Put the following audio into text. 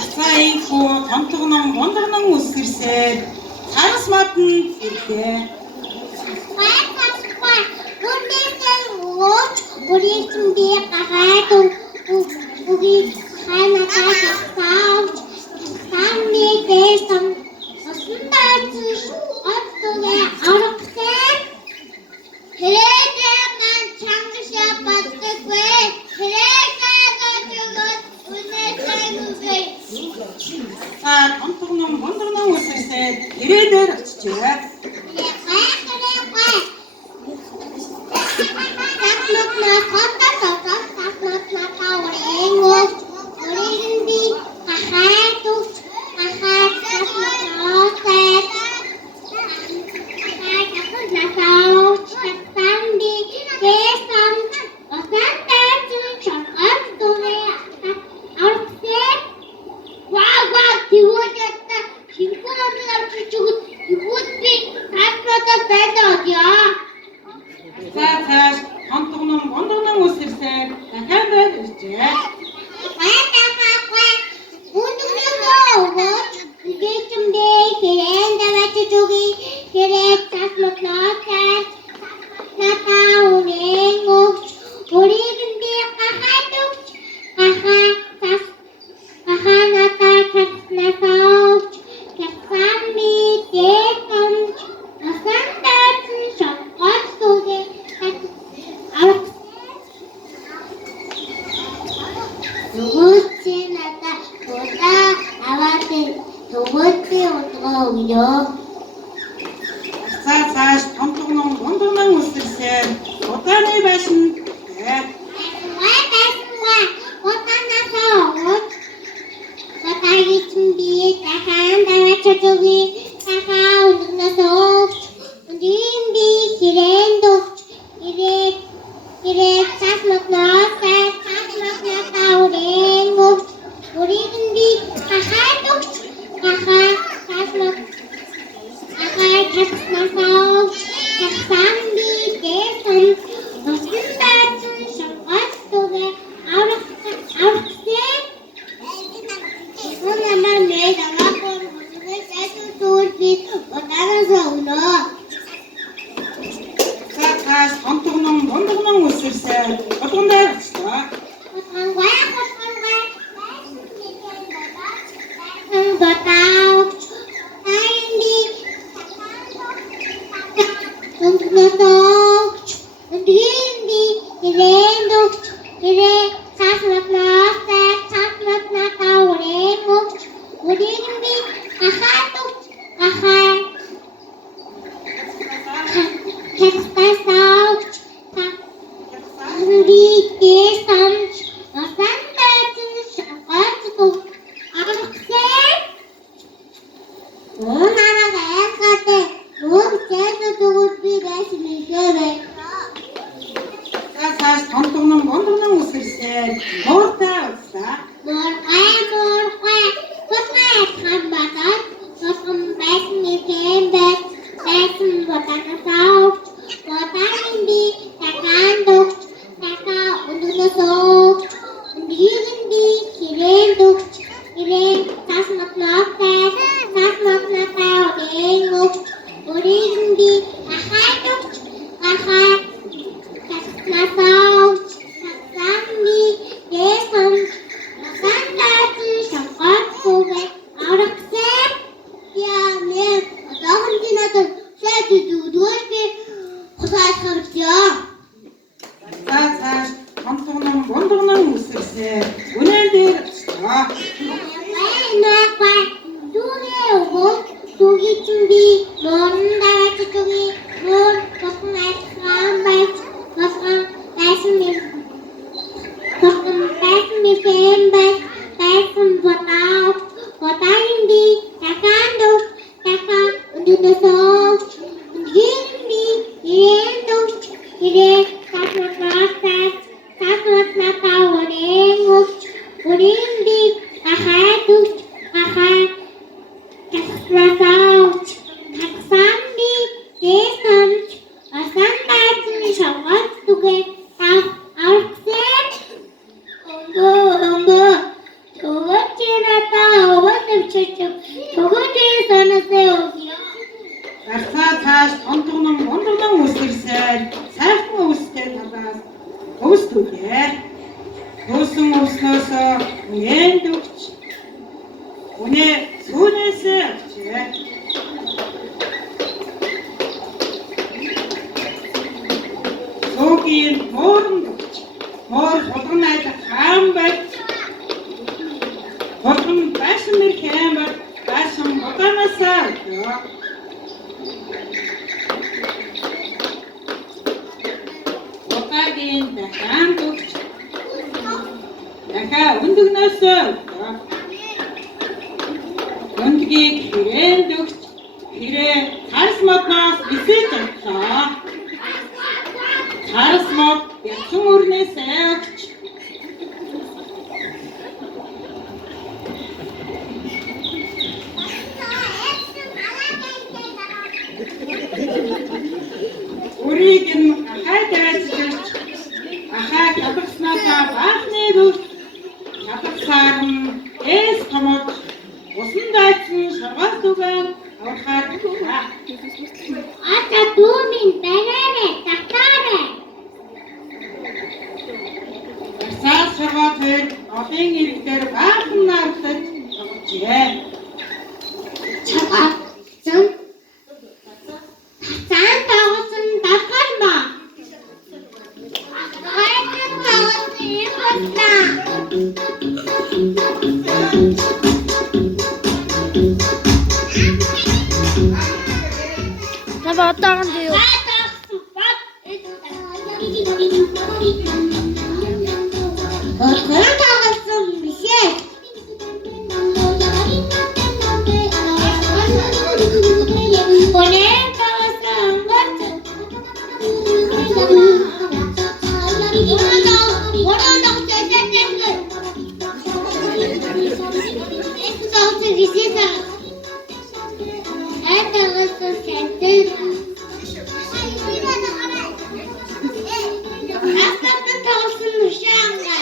Асаинхуу томтогнон гондрон үсгэрсээр царас мадн ирлээ. Үрийсэн би гахаад үгүй хана таах самми дэсэн осондаач оттогэ аргатай хэрэг ман чангашаа баттаггүй хэрэг гадагт үнэтэй томтогнон гондрон үсгэрсээр ирээдээр очижээ. Томтогнон гондрон үсгэрсээр дахиад иржээ. Цааш томтогнон гондрон үсгэрсээр удааны байшин томтогнон гондрон үсгэрсээр болгондоо очсон. Томтогнон гондрон үсгэрсээр мууртай уцлаа. Томтогнон гондрон үсгэрсээр үнээр дээр очсон. Туугийн моорн өгч. Моор хулган айлах хаан байж. Хулган байшин мэр хаан байж. Байшин удаанасаа өдөө. Удагийн дахиан өгч. Дахиад өндөгнөөсөө өдөө. Өндгийг хэрээнд өгч. Хэрээ царс модноос бисэж авлаа. Царс мод бяцхан өрнөөс өгч. Үрийг нь ахаа дайцгч. Ахаа чадахснаасаа баахныг өгч. Чадахсаар нь эс томод усан дайцсан шаргаас түгэн авахаар таа. Ата дүүмийн банаарэ татаарэ. Саас шаргаатэр олон иргдэр баахан наартаж авчээ. Чагаа зам. Цаан тавсан дапарма. Хайртай тавсан юм Набатан диё. Хөрхөн тавсан бишээ. Онээ тавсан гот. Ороо дэжтэй. Эс тавсан бишээ. Атагсан сэнтэр. Астан тавсан шанга.